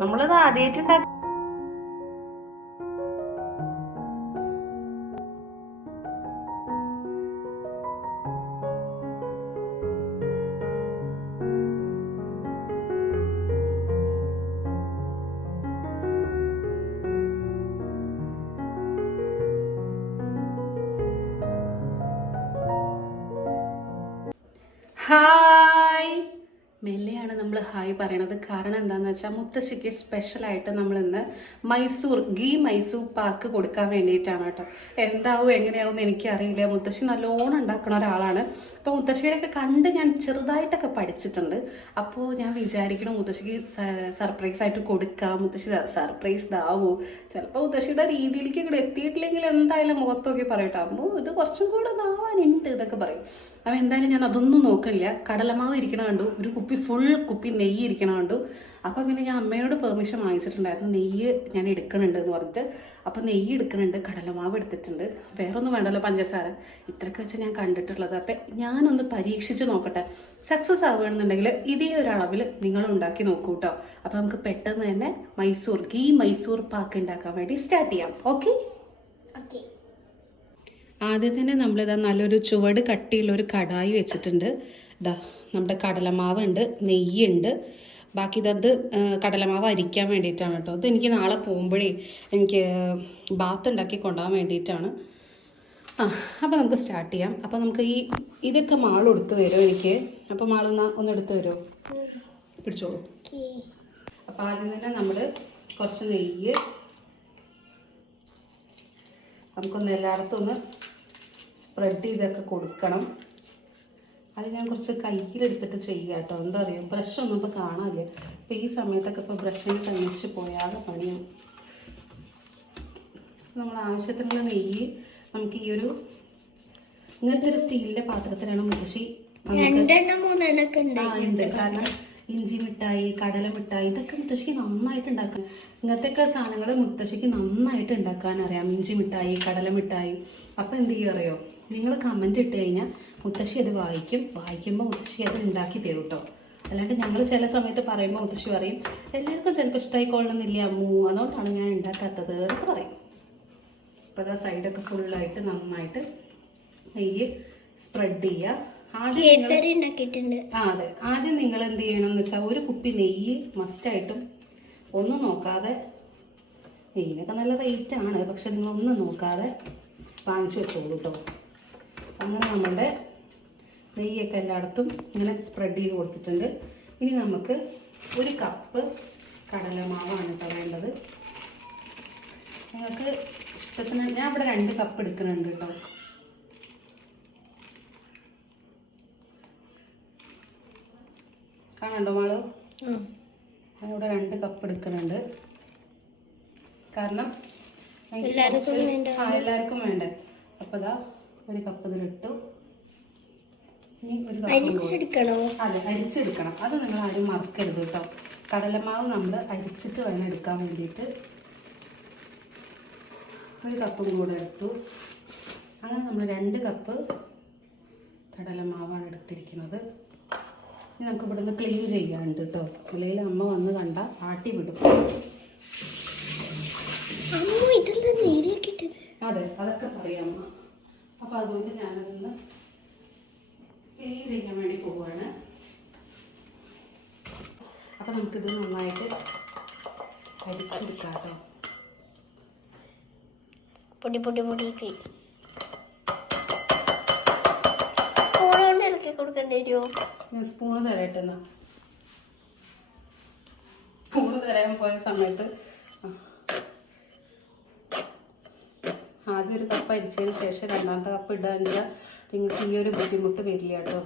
നമ്മളത് ആദ്യമായിട്ടുണ്ടാക്കി. ഹായ്, മെല്ലെയാണ് നമ്മൾ ഹായ് പറയണത്. കാരണം എന്താണെന്ന് വെച്ചാൽ മുത്തശ്ശിക്ക് സ്പെഷ്യലായിട്ട് നമ്മൾ ഇന്ന് ഗീ മൈസൂർ പാക്ക് കൊടുക്കാൻ വേണ്ടിയിട്ടാണ് കേട്ടോ. എന്താവും എങ്ങനെയാവും എന്ന് എനിക്കറിയില്ല. മുത്തശ്ശി നല്ലോണം ഉണ്ടാക്കുന്ന ഒരാളാണ്. അപ്പോൾ മുത്തശ്ശിയുടെയൊക്കെ കണ്ട് ഞാൻ ചെറുതായിട്ടൊക്കെ പഠിച്ചിട്ടുണ്ട്. അപ്പോൾ ഞാൻ വിചാരിക്കണം മുത്തശ്ശിക്ക് സർപ്രൈസ് ആയിട്ട് കൊടുക്കാം. മുത്തശ്ശി സർപ്രൈസ്ഡ് ആവൂ. ചിലപ്പോൾ മുത്തശ്ശിയുടെ രീതിയിലേക്ക് ഇവിടെ എത്തിയിട്ടില്ലെങ്കിൽ എന്തായാലും മുഖത്തൊക്കെ പറയട്ടോ, അപ്പോൾ ഇത് കുറച്ചും കൂടെ ആവാനുണ്ട് ഇതൊക്കെ പറയും. അപ്പോൾ എന്തായാലും ഞാൻ അതൊന്നും നോക്കണില്ല. കടലമാവ് ഇരിക്കണ കണ്ടു, ഒരു ഫുൾ കുപ്പി നെയ്യ് ഇരിക്കണ കണ്ടു. അപ്പോൾ പിന്നെ ഞാൻ അമ്മയോട് പെർമിഷൻ വാങ്ങിച്ചിട്ടുണ്ടായിരുന്നു, നെയ്യ് ഞാൻ എടുക്കണുണ്ട് എന്ന് പറഞ്ഞിട്ട്. അപ്പോൾ നെയ്യ് എടുക്കണുണ്ട്, കടലമാവ് എടുത്തിട്ടുണ്ട്, വേറൊന്നും വേണ്ടല്ലോ, പഞ്ചസാര ഇത്രയൊക്കെ വെച്ച് ഞാൻ കണ്ടിട്ടുള്ളത്. അപ്പം ഞാനൊന്ന് പരീക്ഷിച്ച് നോക്കട്ടെ. സക്സസ് ആവുകയാണെന്നുണ്ടെങ്കിൽ ഇതേ ഒരളവിൽ നിങ്ങൾ ഉണ്ടാക്കി നോക്കൂ കേട്ടോ. അപ്പോൾ നമുക്ക് പെട്ടെന്ന് തന്നെ ഗീ മൈസൂർ പാക്ക് ഉണ്ടാക്കാൻ വേണ്ടി സ്റ്റാർട്ട് ചെയ്യാം. ഓക്കെ, ആദ്യം തന്നെ നമ്മളിതാ നല്ലൊരു ചുവട് കട്ടിയുള്ള ഒരു കടായി വെച്ചിട്ടുണ്ട്. ഇതാ നമ്മുടെ കടലമാവ് ഉണ്ട്, നെയ്യുണ്ട്. ബാക്കി ഇതത് കടലമാവ് അരിക്കാൻ വേണ്ടിയിട്ടാണ് കേട്ടോ. ഇത് എനിക്ക് നാളെ പോകുമ്പോഴേ എനിക്ക് ബാത്ത് ഉണ്ടാക്കി കൊണ്ടുപോകാൻ വേണ്ടിയിട്ടാണ്. അപ്പോൾ നമുക്ക് സ്റ്റാർട്ട് ചെയ്യാം. അപ്പോൾ നമുക്ക് ഇതൊക്കെ മാളും എടുത്ത് തരുമോ എനിക്ക്? അപ്പോൾ മാളൊന്ന് എടുത്ത് തരുമോ? പിടിച്ചോളൂ. അപ്പോൾ ആദ്യം തന്നെ നമ്മൾ കുറച്ച് നെയ്യ് നമുക്കൊന്ന് എല്ലായിടത്തും ഒന്ന് സ്പ്രെഡ് ചെയ്തൊക്കെ കൊടുക്കണം. അത് ഞാൻ കുറച്ച് കയ്യിലെടുത്തിട്ട് ചെയ്യുക കേട്ടോ. എന്താ പറയുക, ബ്രഷൊന്നും ഇപ്പോൾ കാണാനില്ല. അപ്പോൾ ഈ സമയത്തൊക്കെ ഇപ്പോൾ ബ്രഷിന് തന്നിച്ച് പോയാതെ പണിയാണ്. നമ്മൾ ആവശ്യത്തിനുള്ള നെയ്യ് നമുക്ക് ഈ ഒരു ഇങ്ങനത്തെ ഒരു സ്റ്റീലിൻ്റെ പാത്രത്തിലാണ് മുത്തശ്ശി ഉണ്ട്. കാരണം ഇഞ്ചി മിഠായി, കടല മിഠായി ഇതൊക്കെ മുത്തശ്ശിക്ക് നന്നായിട്ട് ഉണ്ടാക്കാം. ഇങ്ങനത്തെയൊക്കെ സാധനങ്ങൾ മുത്തശ്ശിക്ക് നന്നായിട്ട് ഉണ്ടാക്കാൻ അറിയാം. ഇഞ്ചി മിഠായി, കടല മിഠായി. അപ്പോൾ എന്ത് ചെയ്യുക അറിയോ, നിങ്ങൾ കമൻറ്റ് ഇട്ട് കഴിഞ്ഞാൽ മുത്തശ്ശി അത് വായിക്കുമ്പോൾ മുത്തശ്ശി അത് ഉണ്ടാക്കി തരും കേട്ടോ. അല്ലാണ്ട് ഞങ്ങൾ ചില സമയത്ത് പറയുമ്പോൾ മുത്തശ്ശി പറയും എല്ലാവർക്കും ചിലപ്പോൾ ഇഷ്ടമായിക്കൊള്ളണമെന്നില്ല അമ്മൂ, അതുകൊണ്ടാണ് ഞാൻ ഉണ്ടാക്കാത്തത് എന്നൊക്കെ പറയും. അപ്പോൾ അതാ സൈഡൊക്കെ ഫുള്ളായിട്ട് നന്നായിട്ട് നെയ്യ് സ്പ്രെഡ് ചെയ്യുക. അതെ, ആദ്യം നിങ്ങൾ എന്ത് ചെയ്യണം എന്ന് വെച്ചാൽ ഒരു കുപ്പി നെയ്യ് മസ്റ്റായിട്ടും ഒന്നും നോക്കാതെ, നെയ്യിനൊക്കെ നല്ല റേറ്റാണ്, പക്ഷെ നിങ്ങളൊന്നും നോക്കാതെ വാങ്ങിച്ചു വെച്ചോളൂ കേട്ടോ. അങ്ങനെ നമ്മളുടെ നെയ്യൊക്കെ എല്ലായിടത്തും ഇങ്ങനെ സ്പ്രെഡ് ചെയ്ത് കൊടുത്തിട്ടുണ്ട്. ഇനി നമുക്ക് ഒരു കപ്പ് കടലമാവാണ് കേട്ടോ വേണ്ടത്. നിങ്ങൾക്ക് ഇഷ്ടത്തിന് ഞാൻ ഇവിടെ 2 കപ്പ് എടുക്കുന്നുണ്ട് കേട്ടോ. കാണണ്ടോ മാള്? ഞാനിവിടെ 2 കപ്പ് എടുക്കുന്നുണ്ട്. കാരണം എല്ലാവർക്കും വേണ്ടേ. അപ്പോൾ ഇതാ ഒരു കപ്പ് ഇതിലിട്ടു. ഇനി ഒരു കപ്പ് അതെ, അരിച്ചെടുക്കണം. അത് നിങ്ങൾ ആരും മറക്കരുത് കേട്ടോ. കടലമാവ് നമ്മൾ അരിച്ചിട്ട് വേണം എടുക്കാൻ വേണ്ടിയിട്ട്. ഒരു കപ്പും കൂടെ എടുത്തു. അങ്ങനെ നമ്മൾ 2 കപ്പ് കടലമാവാണ് എടുത്തിരിക്കുന്നത്. ഇനി നമുക്ക് ഇവിടുന്ന് ക്ലീൻ ചെയ്യാനുണ്ട് കേട്ടോ. അല്ലെങ്കിൽ അമ്മ വന്ന് കണ്ട ആട്ടി വിടും. അതെ, അതൊക്കെ പറയാം അമ്മ. അപ്പോൾ അതുകൊണ്ട് ഞാനതൊന്ന് ക്ലീൻ ചെയ്യാൻ വേണ്ടി പോവുകയാണ്. അപ്പോൾ നമുക്കിത് നന്നായിട്ട് അരിച്ചെടുക്കാം കേട്ടോ. ഞാൻ സ്പൂണ് തരട്ടെന്നാ. സ്പൂണ് തരാൻ പോയ സമയത്ത് ആദ്യം ഒരു കപ്പ് അരിച്ചതിന് ശേഷം 2ാമത്തെ കപ്പ് ഇടാൻ നിങ്ങൾക്ക് ഈ ഒരു ബുദ്ധിമുട്ട് വരില്ല കേട്ടോ.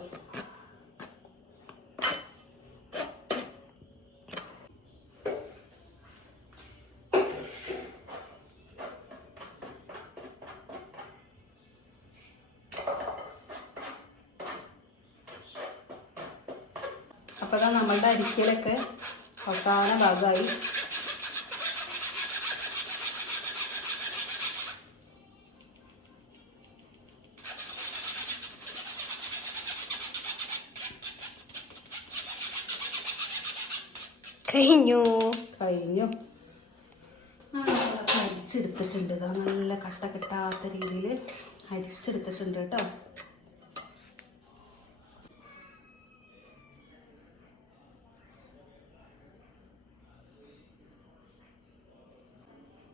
അപ്പോൾ നമ്മളുടെ അരിക്കലൊക്കെ അവസാന ഭാഗമായി. കഴിഞ്ഞു. അരിച്ചെടുത്തിട്ടുണ്ട്. ഇതാ നല്ല കട്ട കെട്ടാത്ത രീതിയിൽ അരിച്ചെടുത്തിട്ടുണ്ട് കേട്ടോ.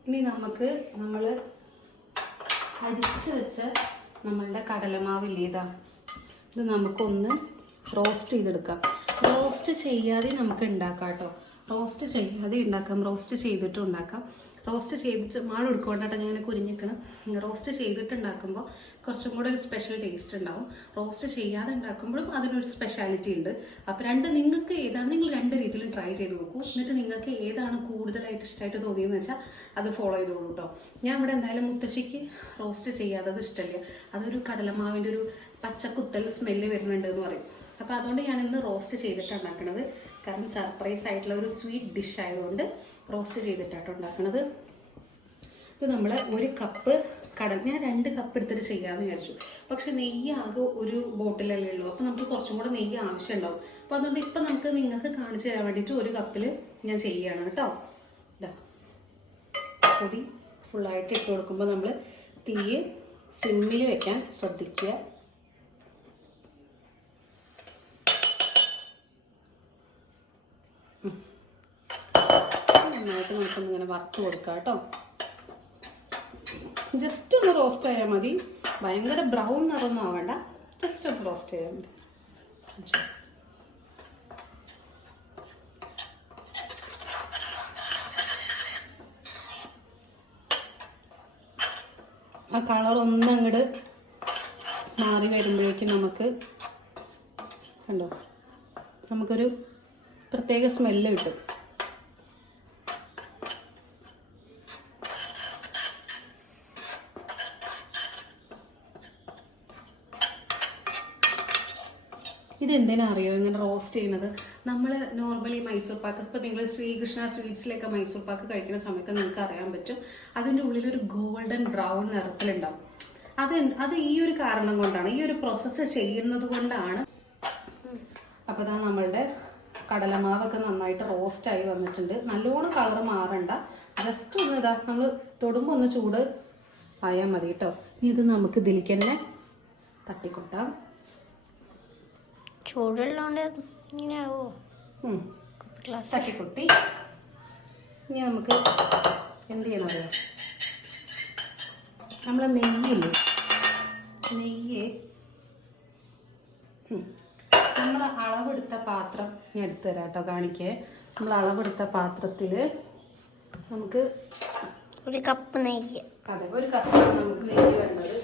ഇനി നമുക്ക് നമ്മൾ അരിച്ച് വെച്ച നമ്മളുടെ കടലമാവില്ലേ, ഇതാ ഇത് നമുക്കൊന്ന് റോസ്റ്റ് ചെയ്തെടുക്കാം. റോസ്റ്റ് ചെയ്യാതെ നമുക്ക് ഉണ്ടാക്കാം കേട്ടോ. റോസ്റ്റ് ചെയ്യാതെ ഉണ്ടാക്കാം, റോസ്റ്റ് ചെയ്തിട്ടും ഉണ്ടാക്കാം. റോസ്റ്റ് ചെയ്തിട്ട് എടുക്കൊണ്ടാട്ടോ ഞാൻ കുരിഞ്ഞിക്കണം. റോസ്റ്റ് ചെയ്തിട്ട് ഉണ്ടാക്കുമ്പോൾ കുറച്ചും കൂടെ ഒരു സ്പെഷ്യൽ ടേസ്റ്റ് ഉണ്ടാവും. റോസ്റ്റ് ചെയ്യാതെ ഉണ്ടാക്കുമ്പോഴും അതിനൊരു സ്പെഷ്യാലിറ്റി ഉണ്ട്. അപ്പോൾ നിങ്ങൾക്ക് ഏതാണ്, നിങ്ങൾ രണ്ട് രീതിയിലും ട്രൈ ചെയ്ത് നോക്കൂ. എന്നിട്ട് നിങ്ങൾക്ക് ഏതാണ് കൂടുതലായിട്ട് ഇഷ്ടമായിട്ട് തോന്നിയെന്ന് വെച്ചാൽ അത് ഫോളോ ചെയ്തോളൂ കേട്ടോ. ഞാൻ ഇവിടെ എന്തായാലും മുത്തശ്ശിക്ക് റോസ്റ്റ് ചെയ്യാത്തത് ഇഷ്ടമില്ല. അതൊരു കടലമാവിൻ്റെ ഒരു പച്ചക്കുത്തൽ സ്മെല്ല് വരുന്നുണ്ട് എന്ന് പറയും. അപ്പോൾ അതുകൊണ്ട് ഞാൻ ഇന്ന് റോസ്റ്റ് ചെയ്തിട്ടാണ് ഉണ്ടാക്കുന്നത്. കാരണം സർപ്രൈസ് ആയിട്ടുള്ള ഒരു സ്വീറ്റ് ഡിഷ് ആയതുകൊണ്ട് റോസ്റ്റ് ചെയ്തിട്ടാട്ടോ ഉണ്ടാക്കുന്നത്. ഇത് നമ്മൾ ഒരു കപ്പ് ഞാൻ 2 കപ്പ് എടുത്തിട്ട് ചെയ്യാമെന്ന് വിചാരിച്ചു. പക്ഷെ നെയ്യ് ആകെ ഒരു ബോട്ടിലല്ലേ ഉള്ളൂ. അപ്പോൾ നമുക്ക് കുറച്ചും കൂടെ നെയ്യ് ആവശ്യമുണ്ടാവും. അപ്പോൾ അതുകൊണ്ട് ഇപ്പം നിങ്ങൾക്ക് കാണിച്ചു തരാൻ വേണ്ടിയിട്ട് 1 കപ്പിൽ ഞാൻ ചെയ്യുകയാണ് കേട്ടോ. ഇതാ പൊടി ഫുള്ളായിട്ട് ഇട്ട് കൊടുക്കുമ്പോൾ നമ്മൾ തീ സിമ്മിൽ വെക്കാൻ ശ്രദ്ധിക്കുക. നന്നായിട്ട് നമുക്കൊന്നിങ്ങനെ വറുത്ത് കൊടുക്കാം കേട്ടോ. ജസ്റ്റ് ഒന്ന് റോസ്റ്റ് ആയാൽ മതി. ഭയങ്കര ബ്രൗൺ നിറമൊന്നും ആവണ്ട, ജസ്റ്റ് ഒന്ന് റോസ്റ്റ് ചെയ്യാൻ മതി. ആ കളർ ഒന്ന് അങ്ങോട്ട് മാറി വരുമ്പോഴേക്കും നമുക്കൊരു പ്രത്യേക സ്മെല്ല് കിട്ടും. ഇതെന്തിനാ അറിയോ ഇങ്ങനെ റോസ്റ്റ് ചെയ്യുന്നത്? നമ്മൾ നോർമലി മൈസൂർ പാക്ക്, ഇപ്പോൾ നിങ്ങൾ ശ്രീകൃഷ്ണ സ്വീറ്റ്സിലൊക്കെ മൈസൂർ പാക്ക് കഴിക്കുന്ന സമയത്ത് നിങ്ങൾക്ക് അറിയാൻ പറ്റും അതിൻ്റെ ഉള്ളിലൊരു ഗോൾഡൻ ബ്രൗൺ നിറത്തിലുണ്ടാവും. അത് ഈ ഒരു കാരണം കൊണ്ടാണ്, ഈ ഒരു പ്രോസസ്സ് ചെയ്യുന്നത് കൊണ്ടാണ്. അപ്പോൾ ഇതാ നമ്മളുടെ കടലമാവൊക്കെ നന്നായിട്ട് റോസ്റ്റായി വന്നിട്ടുണ്ട്. നല്ലോണം കളർ മാറണ്ട, ജസ്റ്റ് ഒന്ന് ഇതാ നമ്മൾ തൊടുമ്പോൾ ഒന്ന് ചൂട് ആയാൽ മതി കേട്ടോ. ഇനി ഇത് നമുക്ക് ഇതിലേക്ക് തന്നെ തട്ടിക്കൊട്ടാം. ചൂടുള്ളതുകൊണ്ട് ഇങ്ങനെയാവോ? തട്ടിക്കൊട്ടി. ഇനി നമുക്ക് എന്ത് ചെയ്യണം അറിയാം, നമ്മൾ നെയ്യ് നമ്മൾ അളവെടുത്ത പാത്രം ഞാൻ എടുത്തു തരാം കേട്ടോ, കാണിക്കേ. നമ്മൾ അളവെടുത്ത പാത്രത്തിൽ നമുക്ക് 1 കപ്പ് നെയ്യ്, അതെ 1 കപ്പാണ് നമുക്ക് നെയ്യ് വേണ്ടത്.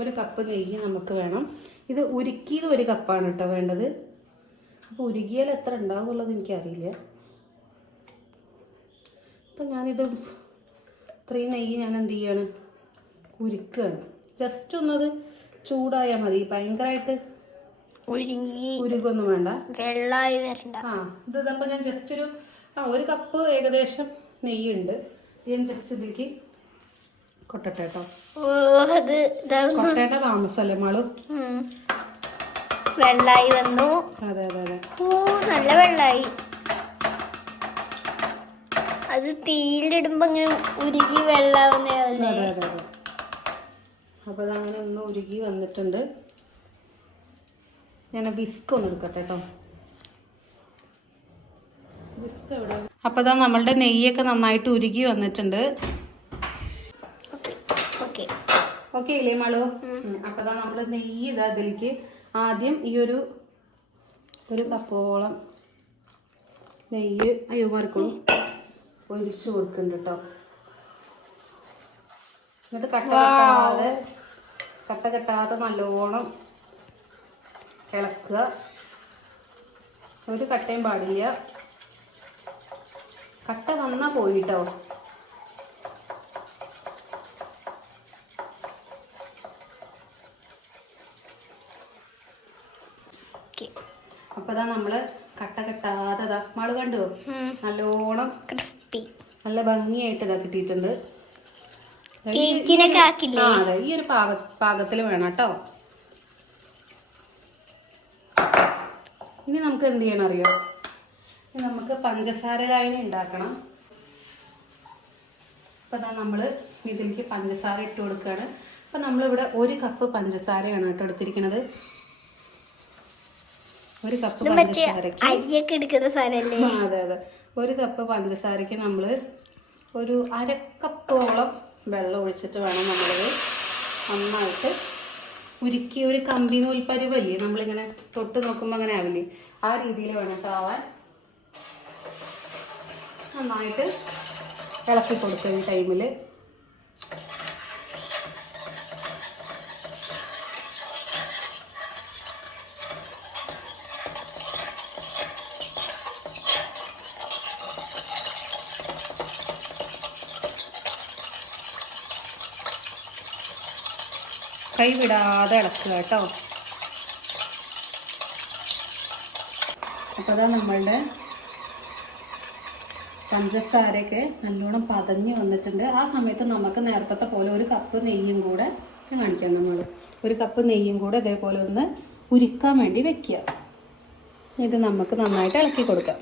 ഒരു കപ്പ് നെയ്യ് നമുക്ക് വേണം. ഇത് ഉരുക്കിയത് 1 കപ്പാണ് കേട്ടോ വേണ്ടത്. അപ്പോൾ ഉരുകിയാൽ എത്ര ഉണ്ടാവുള്ളത് എനിക്കറിയില്ല. അപ്പം ഞാനിത് ഇത്രയും നെയ്യ് ഞാൻ എന്ത് ചെയ്യാണ്, ഉരുക്കുകയാണ്. ജസ്റ്റ് ഒന്നത് ചൂടായാൽ മതി, ഭയങ്കരമായിട്ട് ഉരുകൊന്നും വേണ്ട, വെള്ളമായി വരണ്ട. ഇത് അപ്പോൾ ഞാൻ ജസ്റ്റ് ഒരു 1 കപ്പ് ഏകദേശം നെയ്യുണ്ട്. ഞാൻ ജസ്റ്റ് ഇതിലേക്ക് കൊട്ടട്ടെ കേട്ടോ. കൊട്ടേണ്ട താമസമല്ലേ മാളു? വെള്ളായി വന്നു. അതെ അതെ അതെ, നല്ല വെള്ളായി. അത് തീയിലിടുമ്പോ ഇങ്ങനെ ഉരുകി വെള്ളാവുന്നേ. അതെ അതെ അതെ. അപ്പോൾ അതങ്ങനെ ഒന്ന് ഉരുകി വന്നിട്ടുണ്ട്. ഞാൻ വിസ്ക് ഒന്ന് എടുക്കട്ടെ കേട്ടോ. വിസ്ക് എവിടെ? അപ്പോൾ ഇതാ നമ്മളുടെ നെയ്യൊക്കെ നന്നായിട്ട് ഉരുകി വന്നിട്ടുണ്ട്. ഓക്കെ ഇല്ലേ മാളു? അപ്പോൾ ഇതാ നമ്മൾ നെയ്യ് ഇതാ ഇതിലേക്ക് ആദ്യം ഈ ഒരു കപ്പോളം നെയ്യ് മാറിക്കോളും ഒഴിച്ച് കൊടുക്കുന്നുണ്ട് കേട്ടോ. എന്നിട്ട് കട്ട കെട്ടാതെ നല്ലോണം ഇളക്കുക. ഒരു കട്ടയും പാടില്ല. കട്ട വന്നാൽ പോയിട്ടോ. അപ്പോൾ ഇതാ നമ്മള് കട്ട കെട്ടാതെ മാള് കണ്ടു നല്ലോണം ക്രിസ്പി നല്ല ഭംഗിയായിട്ട് ഇതാ കിട്ടിയിട്ടുണ്ട്. അതെ, ഈ ഒരു പാകത്തിൽ വേണം കേട്ടോ. ഇനി നമുക്ക് എന്ത് ചെയ്യണം അറിയോ? ഇനി നമുക്ക് പഞ്ചസാര ലായനി ഉണ്ടാക്കണം. അപ്പോൾ അതാ നമ്മൾ ഇതിലേക്ക് പഞ്ചസാര ഇട്ട് കൊടുക്കുകയാണ്. അപ്പോൾ നമ്മളിവിടെ 1 കപ്പ് പഞ്ചസാരയാണ് കേട്ടോ എടുത്തിരിക്കുന്നത്. 1 കപ്പ് പഞ്ചസാരക്ക് അരിയൊക്കെ എടുക്കുന്ന സാധനല്ലേ? അതെ അതെ. 1 കപ്പ് പഞ്ചസാരക്ക് നമ്മൾ ഒരു 1/2 കപ്പോളം വെള്ളം ഒഴിച്ചിട്ട് വേണം നമ്മളിത് നന്നായിട്ട് ഉരുക്കി ഒരു കമ്പി നൂൽപ്പരുവല്ലേ, നമ്മളിങ്ങനെ തൊട്ട് നോക്കുമ്പോൾ അങ്ങനെ ആവില്ലേ, ആ രീതിയിൽ വേണം കേട്ടോ ആവാൻ. നന്നായിട്ട് ഇളക്കി കൊടുക്കുക ഈ ടൈമിൽ. കൈ വിടാതെ ഇളക്കുക കേട്ടോ. അപ്പോൾ അതാ നമ്മളുടെ പഞ്ചസാരയൊക്കെ നല്ലോണം പതഞ്ഞ് വന്നിട്ടുണ്ട്. ആ സമയത്ത് നമുക്ക് നേരത്തെ പോലെ 1 കപ്പ് നെയ്യും കൂടെ കാണിക്കാം. നമ്മൾ 1 കപ്പ് നെയ്യും കൂടെ ഇതേപോലെ ഒന്ന് ഉരുക്കാൻ വേണ്ടി വെക്കുക. ഇത് നമുക്ക് നന്നായിട്ട് ഇളക്കി കൊടുക്കാം.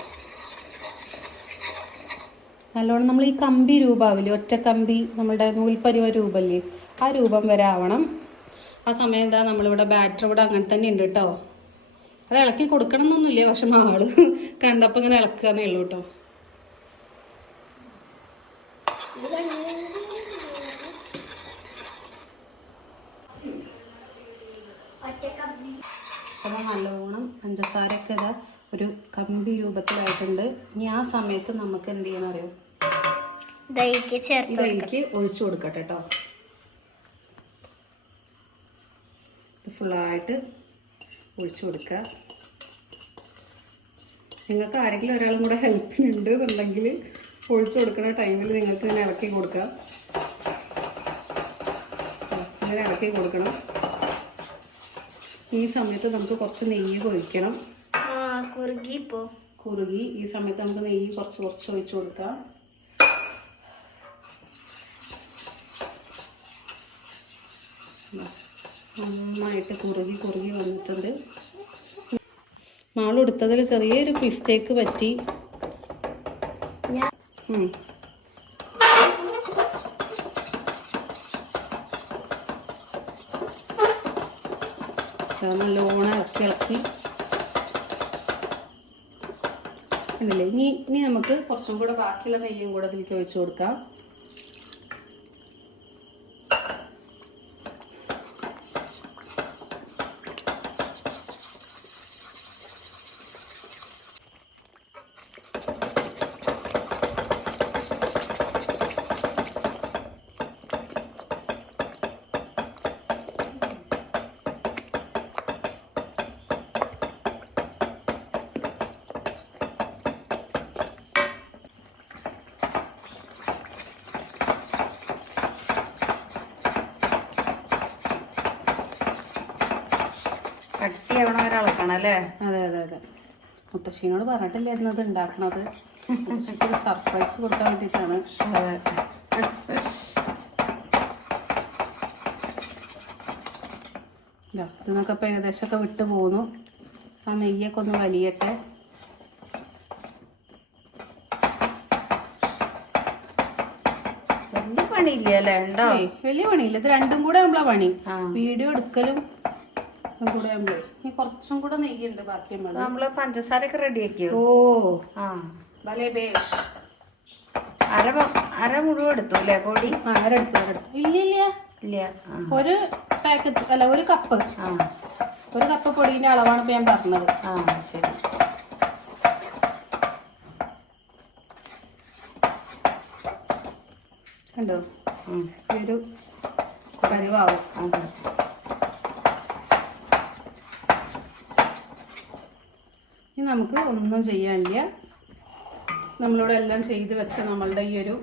നല്ലോണം നമ്മൾ ഈ കമ്പി രൂപമാവില്ലേ, ഒറ്റ കമ്പി, നമ്മളുടെ നൂൽപ്പരുവ രൂപമല്ലേ, ആ രൂപം വരെ ആവണം. ആ സമയം എന്താ നമ്മളിവിടെ ബാറ്റർ ഇവിടെ അങ്ങനെ തന്നെ ഉണ്ട് കേട്ടോ. അത് ഇളക്കി കൊടുക്കണം എന്നൊന്നുമില്ല, പക്ഷെ മാള് കണ്ടപ്പോൾ ഇങ്ങനെ ഇളക്കാന്നേ ഉള്ളൂ കേട്ടോ. അപ്പോൾ നല്ലോണം പഞ്ചസാരയൊക്കെ ഇതാ ഒരു കമ്പി രൂപത്തിലായിട്ടുണ്ട്. ഇനി ആ സമയത്ത് നമുക്ക് എന്ത് ചെയ്യണം അറിയോ? ഇതിലേക്ക് ഒഴിച്ചു കൊടുക്കട്ടെ കേട്ടോ. ഫുള്ളായിട്ട് ഒഴിച്ചു കൊടുക്കുക. നിങ്ങൾക്ക് ആരെങ്കിലും ഒരാളും കൂടെ ഹെൽപ്പിനുണ്ട് എന്നുണ്ടെങ്കിൽ ഒഴിച്ചു കൊടുക്കുന്ന ടൈമിൽ നിങ്ങൾക്ക് ഇങ്ങനെ ഇളക്കി കൊടുക്കുക. ഇങ്ങനെ ഇളക്കി കൊടുക്കണം. ഈ സമയത്ത് നമുക്ക് കുറച്ച് നെയ്യ് ഒഴിക്കണം. കുറുകി ഈ സമയത്ത് നമുക്ക് നെയ്യ് കുറച്ച് ഒഴിച്ചു കൊടുക്കാം. നന്നായിട്ട് കുറുകി വന്നിട്ടുണ്ട്. മാളെടുത്തതിൽ ചെറിയൊരു മിസ്റ്റേക്ക് പറ്റി. നല്ലോണം ഇളക്കി ഉണ്ടല്ലേ. ഇനി നമുക്ക് കുറച്ചും കൂടെ ബാക്കിയുള്ള നെയ്യും കൂടെ അതിലേക്ക് ഒഴിച്ചു കൊടുക്കാം. കട്ടിയാവണ വരെ ഇളക്കണം അല്ലേ? അതെ അതെ അതെ. മുത്തശ്ശീനോട് പറഞ്ഞിട്ടില്ലായിരുന്നു അത് ഉണ്ടാക്കണത്. മുത്തശ്ശിക്ക് സർപ്രൈസ് കൊടുക്കാൻ വേണ്ടിയിട്ടാണ്. ഇതിനൊക്കെ ഇപ്പം ഏകദേശമൊക്കെ വിട്ട് പോന്നു. ആ നെയ്യൊക്കെ ഒന്ന് വലിയട്ടെ. വലിയ പണിയില്ല അല്ലേ? ഉണ്ടോ? വലിയ പണിയില്ല. ഇത് രണ്ടും കൂടെ നമ്മളാ പണി. വീഡിയോ എടുക്കലും കൂടെ ആകുമ്പോൾ ഇനി കുറച്ചും കൂടെ നെയ്യുണ്ട് ബാക്കി. നമ്മള് പഞ്ചസാരയൊക്കെ റെഡി ആക്കിയോ? ഓ ഭലേ ബേഷ്. അര മുഴുവൻ എടുത്തു അല്ലേ പൊടി? അരെടുത്തു. ഇല്ല 1 പാക്കറ്റ് അല്ല 1 കപ്പ്. 1 കപ്പ് പൊടിന്റെ അളവാണ് ഇപ്പൊ ഞാൻ പറഞ്ഞത്. ശരി. കണ്ടോ? ഈ ഒരു പരിവാവും. ഇനി നമുക്ക് ഒന്നും ചെയ്യാനില്ല. നമ്മളിവിടെ എല്ലാം ചെയ്ത് വെച്ച നമ്മളുടെ ഈ ഒരു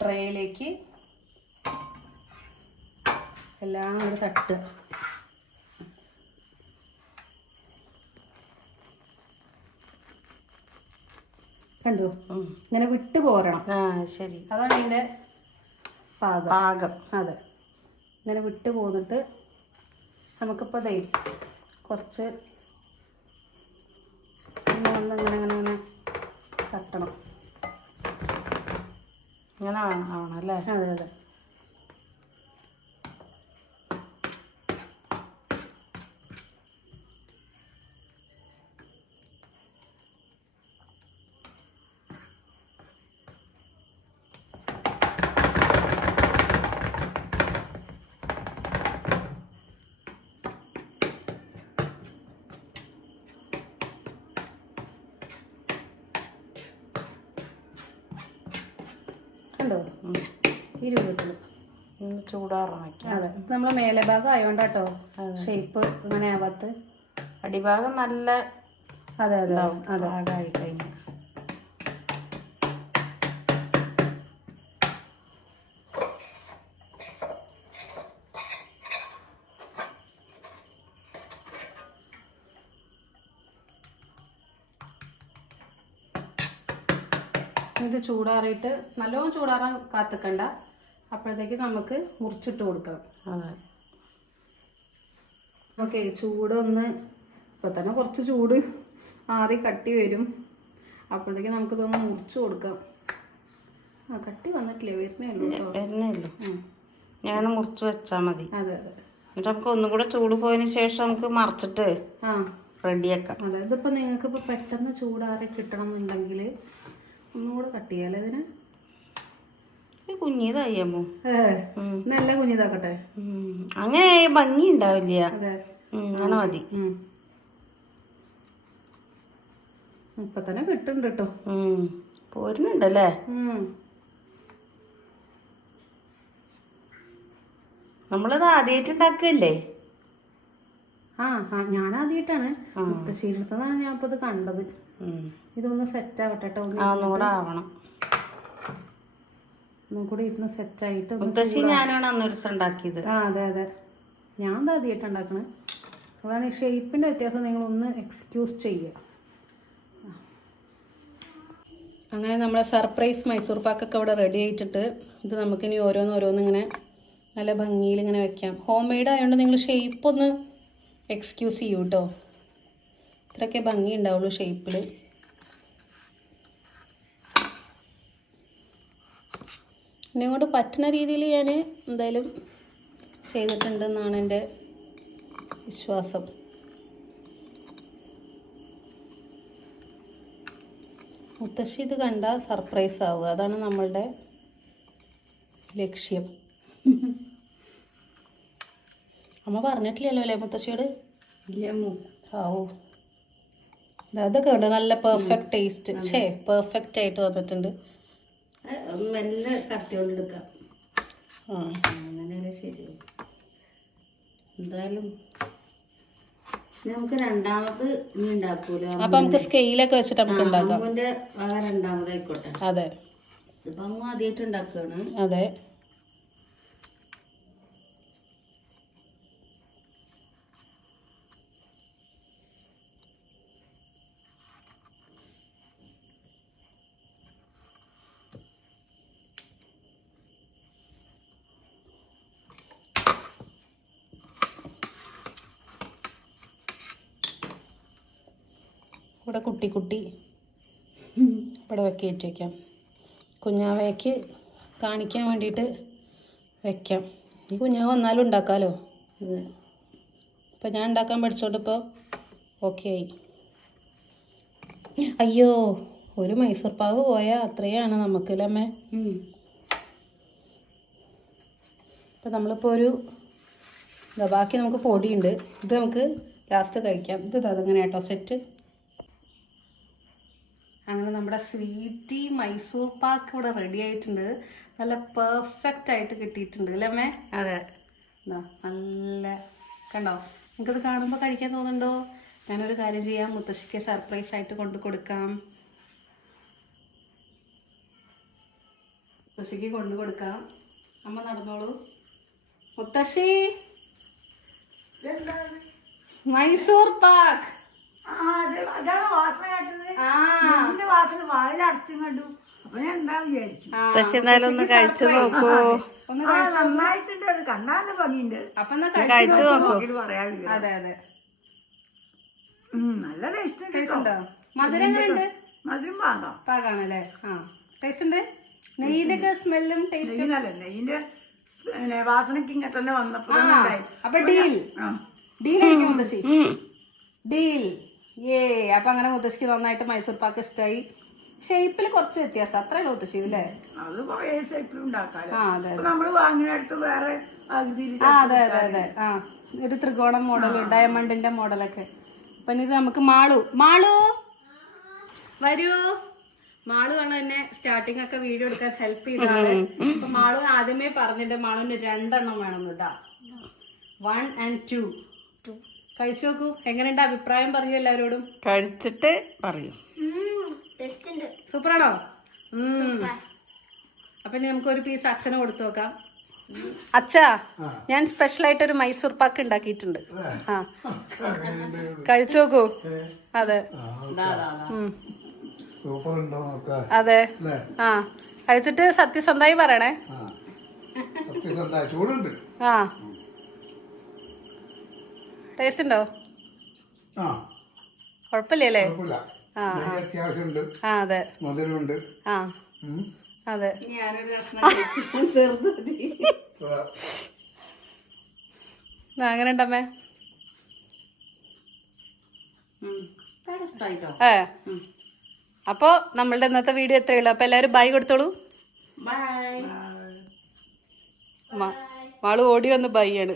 ട്രേയിലേക്ക് എല്ലാം ഒരു തട്ടുക. കണ്ടോ? ഇങ്ങനെ വിട്ട് പോരണം. ശരി. അതാണ് ഇതിൻ്റെ പാകം. അതെ, ഇങ്ങനെ വിട്ട് പോന്നിട്ട് നമുക്കിപ്പോൾ കുറച്ച് ഒന്ന് ഇങ്ങനെ ഇങ്ങനെ ഇങ്ങനെ തട്ടണം. ഇങ്ങനെ ആവണം അല്ലേ? അതെ അതെ. കണ്ടോ? 20. ചൂടാറാൻ വയ്ക്കാം. അതെ, നമ്മളെ മേലെ ഭാഗം ആയോണ്ടാട്ടോ ഷേപ്പ് ഇങ്ങനെ ആവാത്ത. അടിഭാഗം നല്ല അതെ അതെ അതെ. ഭാഗമായി കഴിഞ്ഞു. ഇത് ചൂടാറിയിട്ട് നല്ലോണം ചൂടാറാൻ കാത്തിക്കണ്ട. അപ്പോഴത്തേക്ക് നമുക്ക് മുറിച്ചിട്ട് കൊടുക്കണം. അതെ, ഓക്കെ. ചൂടൊന്ന് ഇപ്പം തന്നെ കുറച്ച് ചൂട് ആറി കട്ടി വരും. അപ്പോഴത്തേക്ക് നമുക്കിതൊന്ന് മുറിച്ച് കൊടുക്കാം. ആ, കട്ടി വന്നിട്ടില്ലേ? വരുന്നേ ഉള്ളൂ കേട്ടോ. വരുന്നേ ഉള്ളൂ. ഞാൻ മുറിച്ച് വെച്ചാൽ മതി. അതെ അതെ. എന്നിട്ട് നമുക്ക് ഒന്നും കൂടെ ചൂട് പോയതിന് ശേഷം നമുക്ക് മറിച്ചിട്ട് റെഡിയാക്കാം. അതെ, ഇതിപ്പോൾ നിങ്ങൾക്ക് ഇപ്പോൾ പെട്ടെന്ന് ചൂടാറി കിട്ടണം എന്നുണ്ടെങ്കിൽ ഒന്നുകൂടെ കട്ട് ചെയ്യാല്ലേ ഇതിന്? കുഞ്ഞിതായി അമ്മോ. നല്ല കുഞ്ഞിതാക്കട്ടെ. അങ്ങനെ ഭംഗി ഉണ്ടാവില്ല. അതെ, അങ്ങനെ മതി. ഇപ്പൊ തന്നെ കിട്ടുന്നുണ്ട് കേട്ടോ. പോരുന്നുണ്ടല്ലേ? നമ്മളിത് ആദ്യമായിട്ട് ഉണ്ടാക്കല്ലേ? ഞാൻ ആദ്യമായിട്ടാണ്. മുത്തശ്ശീലത്താണ് ഞാൻ ഇപ്പൊ ഇത് കണ്ടത്. ഇതൊന്ന് സെറ്റ് ആവട്ടെ കേട്ടോ. ഒന്നുകൂടെ ആവണം. ഒന്നുകൂടി ഇരുന്ന് സെറ്റായിട്ട്. മുത്തശ്ശി ഞാനാണ് അന്നൊരു ദിവസം ഉണ്ടാക്കിയത്. അതെ അതെ, ഞാൻ ഇത് ആദ്യമായിട്ട് ഉണ്ടാക്കണേ. അതാണ് ഈ ഷേപ്പിന്റെ വ്യത്യാസം. നിങ്ങളൊന്ന് എക്സ്ക്യൂസ് ചെയ്യുക. അങ്ങനെ നമ്മളെ സർപ്രൈസ് മൈസൂർ പാക്കൊക്കെ ഇവിടെ റെഡി ആയിട്ടിട്ട് ഇത് നമുക്കിനി ഓരോന്ന് ഇങ്ങനെ നല്ല ഭംഗിയിൽ ഇങ്ങനെ വെക്കാം. ഹോം മെയ്ഡ് ആയതുകൊണ്ട് നിങ്ങൾ ഷേപ്പ് ഒന്ന് എക്സ്ക്യൂസ് ചെയ്യൂ കേട്ടോ. ഇത്രയൊക്കെ ഭംഗി ഉണ്ടാവുള്ളൂ ഷേപ്പിൽ. എന്നെ കൊണ്ട് പറ്റുന്ന രീതിയിൽ ഞാൻ എന്തായാലും ചെയ്തിട്ടുണ്ടെന്നാണ് എൻ്റെ വിശ്വാസം. മുത്തശ്ശി ഇത് കണ്ട സർപ്രൈസ് ആവുക, അതാണ് നമ്മളുടെ ലക്ഷ്യം. അമ്മ പറഞ്ഞിട്ടില്ലല്ലോ അല്ലേ മുത്തശ്ശിയോട്? ആവോ, അതൊക്കെ ഉണ്ട്. നല്ല പെർഫെക്റ്റ് ടേസ്റ്റ്. പെർഫെക്റ്റ് ആയിട്ട് വന്നിട്ടുണ്ട്. മെല്ലെ കത്തിയോണ്ട് എടുക്കാം. അങ്ങനെയല്ലേ ശരിയാവും. എന്തായാലും നമുക്ക് രണ്ടാമത് ഇനി ഉണ്ടാക്കൂല. അപ്പൊ നമുക്ക് സ്കെയിലൊക്കെ വെച്ചിട്ട് നമുക്ക് ഉണ്ടാക്കാം. അമ്മുവിന്റെ വക രണ്ടാമതായിക്കോട്ടെ. അതെ, ഇപ്പൊ അമ്മ ആദ്യമായിട്ട് ഉണ്ടാക്കുകയാണ്. അതെ. ഇവിടെ കുട്ടി ഇവിടെ കയറ്റി വയ്ക്കാം. കുഞ്ഞാവയ്ക്ക് കാണിക്കാൻ വേണ്ടിയിട്ട് വെക്കാം. ഈ കുഞ്ഞാവ് വന്നാലും ഉണ്ടാക്കാമല്ലോ. ഇപ്പം ഞാൻ ഉണ്ടാക്കാൻ പഠിച്ചോണ്ട് ഇപ്പോൾ ഓക്കെ ആയി. അയ്യോ, ഒരു മൈസൂർ പാവ് പോയാൽ അത്രയാണ് നമുക്ക് അമ്മേ. ഇപ്പം നമ്മളിപ്പോൾ ഒരു ബാക്കി നമുക്ക് പൊടിയുണ്ട്. ഇത് നമുക്ക് ലാസ്റ്റ് കഴിക്കാം. ഇത് അതങ്ങനെ കേട്ടോ സെറ്റ്. അങ്ങനെ നമ്മുടെ സ്വീറ്റി മൈസൂർ പാക്ക് ഇവിടെ റെഡി ആയിട്ടുണ്ട്. നല്ല പെർഫെക്റ്റ് ആയിട്ട് കിട്ടിയിട്ടുണ്ട് അല്ലേ അമ്മേ? അതെ, നല്ല കണ്ടോ? നിങ്ങൾക്കത് കാണുമ്പോൾ കഴിക്കാൻ തോന്നുന്നുണ്ടോ? ഞാനൊരു കാര്യം ചെയ്യാം, മുത്തശ്ശിക്ക് സർപ്രൈസ് ആയിട്ട് കൊണ്ടു കൊടുക്കാം. മുത്തശ്ശിക്ക് കൊണ്ടു കൊടുക്കാം. അമ്മ നടന്നോളൂ. മുത്തശ്ശി, മൈസൂർ പാക്ക്. എന്തായാലും ഒന്ന് കഴിച്ചു നോക്കൂ. അതെ അതെ, നല്ല ടേസ്റ്റ് ഉണ്ടോ? മധുരം എങ്ങനെയുണ്ട്? മധുരം വാങ്ങാം. പാകാണല്ലേ? ആ, ടേസ്റ്റ് ഉണ്ട്. നെയ്യിന്റെ ഒക്കെ സ്മെല്ലും ടേസ്റ്റും. നെയ്യിനല്ല, നെയ്യിന്റെ വാസനക്ക് ഇങ്ങനെ തന്നെ വന്നപ്പോ അപ്പൊ ഡീൽ ആയിരിക്കും മുത്തശ്ശി. ഡീൽ. അപ്പൊ അങ്ങനെ മുത്തശ്ശിക്ക് നന്നായിട്ട് മൈസൂർ പാക്ക് ഇഷ്ടമായി. ഷേപ്പിൽ കുറച്ച് വ്യത്യാസം അത്രയല്ല മുത്തശ്ശി അല്ലേ? അത് കുറേ ഷേപ്പിൽ ഉണ്ടാക്കാലോ. ആ അതെ നമ്മള് വാങ്ങിനടുത്ത് വേറെ ആകൃതിയിൽ. ആ അതെ അതെ അതെ. ആ, ഒരു ത്രികോണം മോഡൽ, ഡയമണ്ടിന്റെ മോഡലൊക്കെ. അപ്പൊ ഇത് നമുക്ക് മാളു വരൂ. മാളു ആണ് എന്നെ സ്റ്റാർട്ടിങ് ഒക്കെ വീഡിയോ എടുക്കാൻ ഹെൽപ്പ് ചെയ്താണ്. അപ്പൊ മാളു ആദ്യമേ പറഞ്ഞിട്ട് മാളുവിന് 2 എണ്ണം വേണം കേട്ടാ. 1 and 2 കഴിച്ചു നോക്കൂ. എങ്ങനെയുണ്ട് അഭിപ്രായം പറയൂ എല്ലാവരോടും. കഴിച്ചിട്ട് പറയും. ടേസ്റ്റ് ഉണ്ട്. സൂപ്പറാണോ? അപ്പൊ ഇനി നമുക്ക് ഒരു പീസ് അച്ഛന് കൊടുത്തു നോക്കാം. അച്ഛാ, ഞാൻ സ്പെഷ്യൽ ആയിട്ട് ഒരു മൈസൂർ പാക്ക് ഉണ്ടാക്കിയിട്ടുണ്ട്. ആ, കഴിച്ചു നോക്കൂ. അതെ അതെ. ആ, കഴിച്ചിട്ട് സത്യസന്ധായി പറയണേ. ആ, ടേസ്റ്റ് ഉണ്ടോ? കുഴപ്പമില്ലേ? ആ അതെ. ആ അതെ. അങ്ങനെ ഉണ്ടമ്മേ. അപ്പോ നമ്മളുടെ ഇന്നത്തെ വീഡിയോ എത്രയേ ഉള്ളൂ. അപ്പൊ എല്ലാവരും ബൈ കൊടുത്തോളൂ. മാളു ഓടി വന്ന് ബൈ ആണ്.